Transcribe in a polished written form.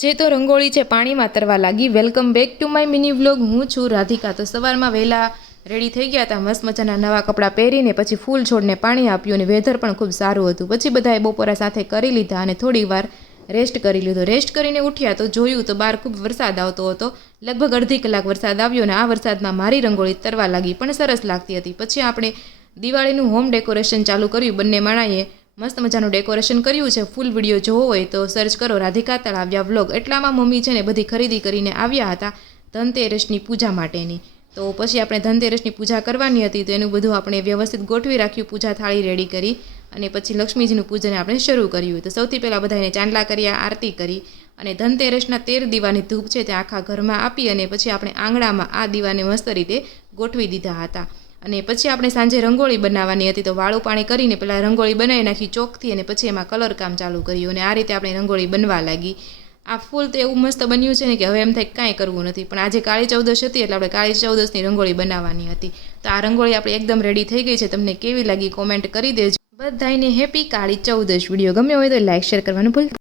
જે તો રંગોળી છે પાણીમાં તરવા લાગી। Welcome back to my mini vlog. હું છું રાધિકા। તો સવારમાં વહેલા રેડી થઈ ગયા હતા, મસ્ત મજાના નવા કપડાં પહેરીને પછી ફૂલ છોડને પાણી આપ્યું અને વેધર પણ ખૂબ સારું હતું। પછી બધાએ બપોરા સાથે કરી લીધા અને થોડી વાર રેસ્ટ કરી લીધો। રેસ્ટ કરીને ઉઠ્યા તો જોયું તો બહાર ખૂબ વરસાદ આવતો હતો। લગભગ અડધી કલાક વરસાદ આવ્યો અને આ વરસાદમાં મારી રંગોળી તરવા લાગી, પણ સરસ લાગતી હતી। પછી આપણે દિવાળીનું હોમ ડેકોરેશન ચાલુ કર્યું। બંને માણાએ મસ્ત મજાનું ડેકોરેશન કર્યું છે। ફૂલ વિડીયો જોવો હોય તો સર્ચ કરો રાધિકા તળાવિયા વ્લોગ। એટલામાં મમ્મી છે ને બધી ખરીદી કરીને આવ્યા હતા ધનતેરસની પૂજા માટેની। તો પછી આપણે ધનતેરસની પૂજા કરવાની હતી, તો એનું બધું આપણે વ્યવસ્થિત ગોઠવી રાખ્યું, પૂજા થાળી રેડી કરી અને પછી લક્ષ્મીજીનું પૂજન આપણે શરૂ કર્યું। તો સૌથી પહેલાં બધાને ચાંદલા કર્યા, આરતી કરી અને ધનતેરસના 13 દીવાની ધૂપ છે તે આખા ઘરમાં આપી અને પછી આપણે આંગણામાં આ દીવાને મસ્ત રીતે ગોઠવી દીધા હતા। અને પછી આપણે સાંજે રંગોળી બનાવવાની હતી, તો વાળું પાણી કરીને પહેલાં રંગોળી બનાવી નાખી ચોકથી અને પછી એમાં કલર કામ ચાલુ કર્યું અને આ રીતે આપણે રંગોળી બનવા લાગી। આ ફૂલ તો એવું મસ્ત બન્યું છે ને કે હવે એમ થાય કાંઈ કરવું નથી, પણ આજે કાળી ચૌદશ હતી એટલે આપણે કાળી ચૌદશની રંગોળી બનાવવાની હતી। તો આ રંગોળી આપણે એકદમ રેડી થઈ ગઈ છે। તમને કેવી લાગી કોમેન્ટ કરી દેજો। બધાને હેપી કાળી ચૌદશ। વિડીયો ગમ્યો હોય તો લાઈક શેર કરવાનું ભૂલતા